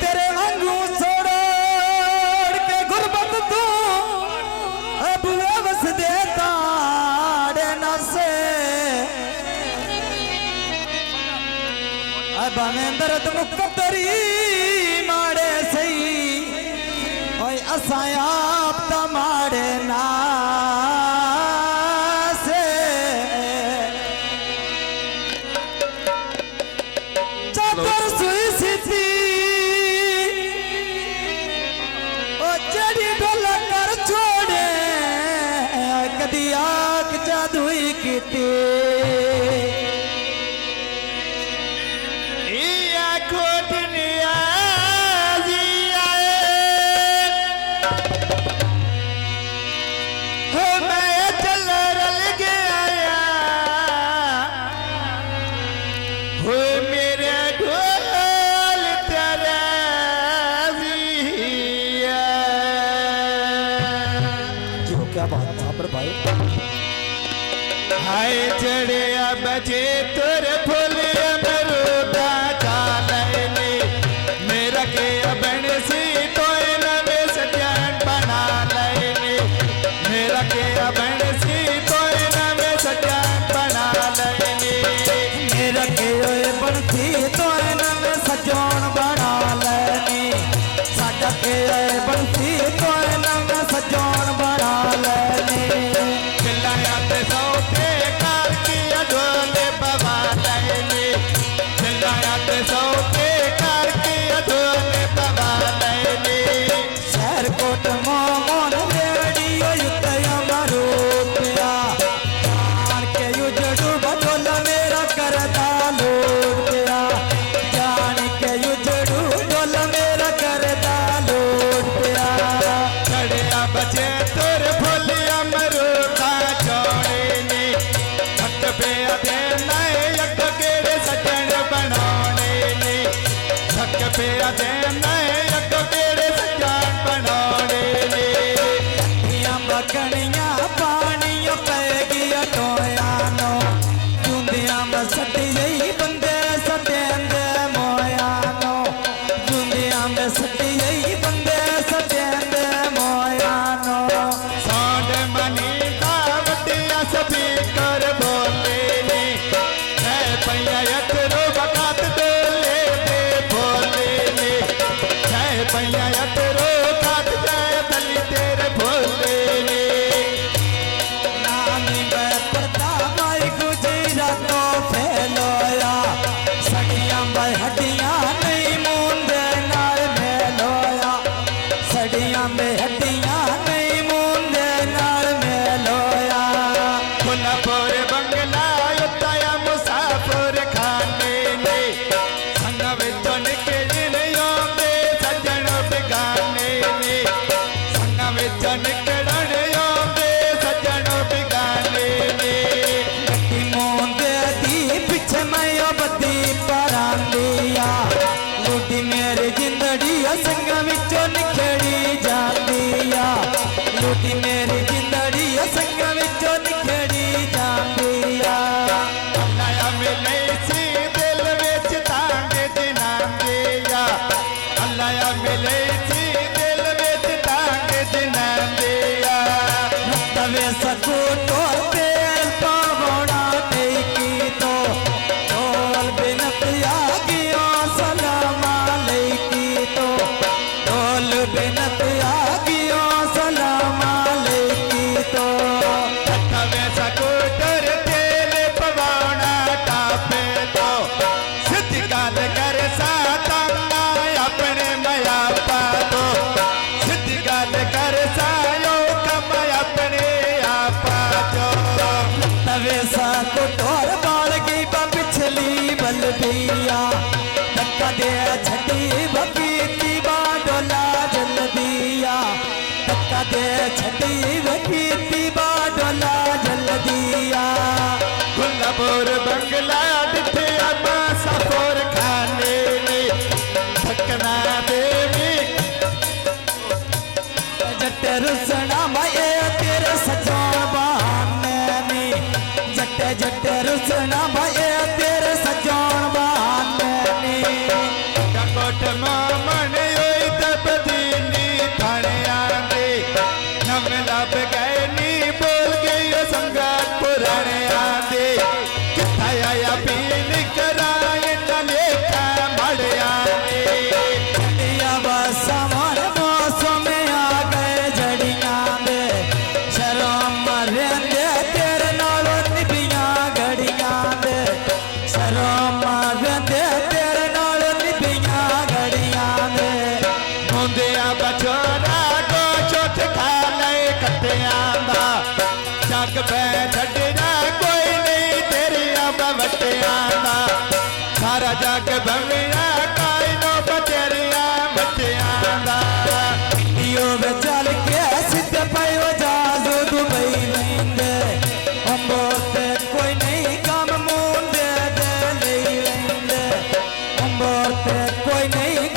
तेरे वांगू छोड़ के गुरबत तू अब वस देता नसे अब हमें दर्द मुक्तरी मारे सही ओए असाया आप मारे ना से चादर सुई सीती ओ जड़ी ढोला कर छोड़े कदी आग जादुई कीती हाय चढ़े बजे तुर फुल अमरूदा चालने मेरा के बन सी तो नवे सजान बना लेने मेरा के बन सी तो नवे सजान बना लेने मेरा के बनती तो नवे सजान बना लेने साडा के बनती तो नवे सजान बना लेने चिल्लाया ते सौते कार किया ढोले बाबा लेने चिल्लाया ते सौते कार किया ढोले बाबा लेने शहर कोट मोहन रेडियो युतया मारूपिया जान के युजड़ू बदोला मेरा करता लोटिया जान के युजड़ू बदोला मेरा करता लोटिया चढ़े बचे तुर फुल अमरूदा छोड़े ने हट पे अदे नए यक केड़े सजन बनाने ने हट पे अदे नए यक केड़े सजन बनाने ने बकनिया पानी पैगी टोया नो चुंदिया में सटी यही बंदे सतेंदे मोया नो चुंदिया में सटी यही बंदे सतेंदे मोया नो सौंड मनी कावटिया सभी कर बोले ने है पैया यतरो बकात डोले दे बोले ने है पैया यतरो काट जाए तली तेरे भोले ने नानी मैं पड़ता माई गुजरा तो फैलोया सड़ियां मैं हड्डियां नहीं मुंदे नाल मेलोया सड़ियां में हड्डियां नहीं मुंदे नाल मेलोया कोल्हापुर बंगला उताया मुसाफिर खाने ने संग विचों निकलने आंदे सजन बिगाने ने संग विचों निकलने आंदे सजन बिगाने ने गड्डी मुंदे दी पिछे मैं बदी परांदिया लूटी मेरी जिंदड़ी संग विचों निखड़ी जांदिया लूटी मेरी जिंदड़ी संग विचों निखड़ी जांदिया अल्लाह मिले सी दिल विच तांगे दिना दिया अल्लाह मिले सी दिल विच तांगे दिना दिया तवे सकू तो तेल पावना नहीं की तो ढोल बिन पिया गया सलाम अलैकी तो ढोल बिन पिया गया सलाम अलैकी तो तवे सकूटर तेल पवाना टापे तो सिद्ध गाल कर साताना अपने मया पा दो सिद्ध गाल कर सायो कम अपने आपा जो तवे सकू टोर बाल की पिछली बल दिया धक्का दे छठी बपीती बाडोला जल दिया धक्का दे छठी बपीती बाडोला जल दिया कोल्हापुर बंगला दिथे अम्मा सफोर खाने ने धक्कना देवी जट रुसना माए तेरे सजान बहाने नी जट जट रुसना माए तेरे सजान बहाने नी कोट मामा पै छड़ना कोई नहीं तेरिया बवटिया दा सारा जग भविया काई नो बतेरिया बटिया दा यो वे चल के सिद्ध पायो जाजो दुबई लेंदे अंबोते कोई नहीं काम मुंडे दे ले लेंदे अंबोते कोई नहीं